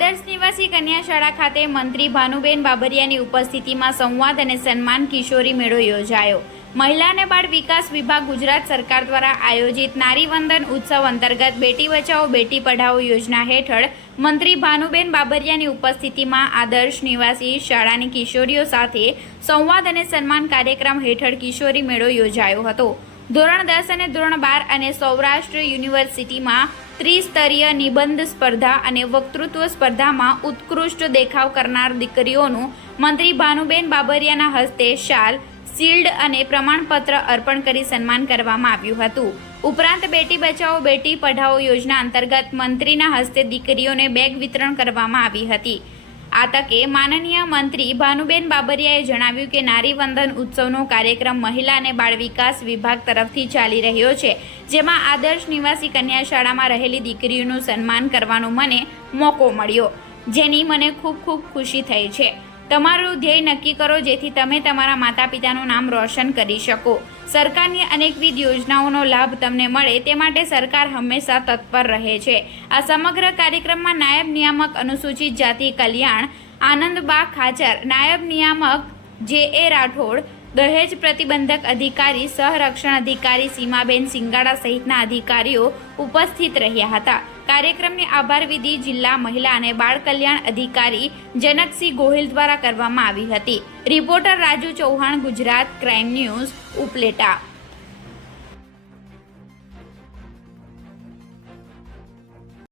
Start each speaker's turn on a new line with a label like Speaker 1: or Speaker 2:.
Speaker 1: આદર્શ નિવાસી કન્યા શાળા ખાતે મંત્રી ભાનુબેન બાબરિયાની ઉપસ્થિતિમાં સંવાદ અને સન્માન કિશોરી મેળો યોજાયો. મહિલા અને બાળ વિકાસ વિભાગ ગુજરાત સરકાર દ્વારા આયોજિત નારીવંદન ઉત્સવ અંતર્ગત બેટી બચાવો, બેટી પઢાઓ યોજના હેઠળ મંત્રી ભાનુબેન બાબરિયાની ઉપસ્થિતિમાં આદર્શ નિવાસી શાળાની કિશોરીઓ સાથે સંવાદ અને સન્માન કાર્યક્રમ હેઠળ કિશોરી મેળો યોજાયો હતો. ધોરણ દસ અને ધોરણ બાર અને સૌરાષ્ટ્ર યુનિવર્સિટીમાં ત્રિસ્તરીય નિબંધ સ્પર્ધા અને વક્તૃત્વ સ્પર્ધામાં ઉત્કૃષ્ટ દેખાવ કરનાર દીકરીઓનું મંત્રી ભાનુબેન બાબરિયાના હસ્તે શાલ, શિલ્ડ અને પ્રમાણપત્ર અર્પણ કરી સન્માન કરવામાં આવ્યું હતું. ઉપરાંત બેટી બચાવો, બેટી પઢાઓ યોજના અંતર્ગત મંત્રીના હસ્તે દીકરીઓને બેગ વિતરણ કરવામાં આવી હતી. આ તકે માનનીય મંત્રી ભાનુબેન બાબરિયાએ જણાવ્યું કે નારી વંદન ઉત્સવનો કાર્યક્રમ મહિલા અને બાળ વિકાસ વિભાગ તરફથી ચાલી રહ્યો છે, જેમાં આદર્શ નિવાસી કન્યા શાળામાં રહેલી દીકરીઓનું સન્માન કરવાનો મને મોકો મળ્યો, જેની મને ખૂબ ખૂબ ખુશી થઈ છે. તમારું ધ્યેય નક્કી કરો જેથી તમે તમારા માતા પિતાનું નામ રોશન કરી શકો. સરકારની અનેકવિધ યોજનાઓનો લાભ તમને મળે તે માટે સરકાર હંમેશા તત્પર રહે છે. આ સમગ્ર કાર્યક્રમમાં નાયબ નિયામક અનુસૂચિત જાતિ કલ્યાણ, આનંદબા ખાચર, નાયબ નિયામક જે એ રાઠોડ દહેજ પ્રતિબંધક અધિકારી સહરક્ષણ અધિકારી સીમાબેન સિંગાડા સહિતના અધિકારીઓ ઉપસ્થિત રહ્યા હતા. કાર્યક્રમની આભાર વિધિ જિલ્લા મહિલા અને બાળ કલ્યાણ અધિકારી જનકસિંહ ગોહિલ દ્વારા કરવામાં આવી હતી. Reporter Raju Chauhan, Gujarat, crime news, Upleta.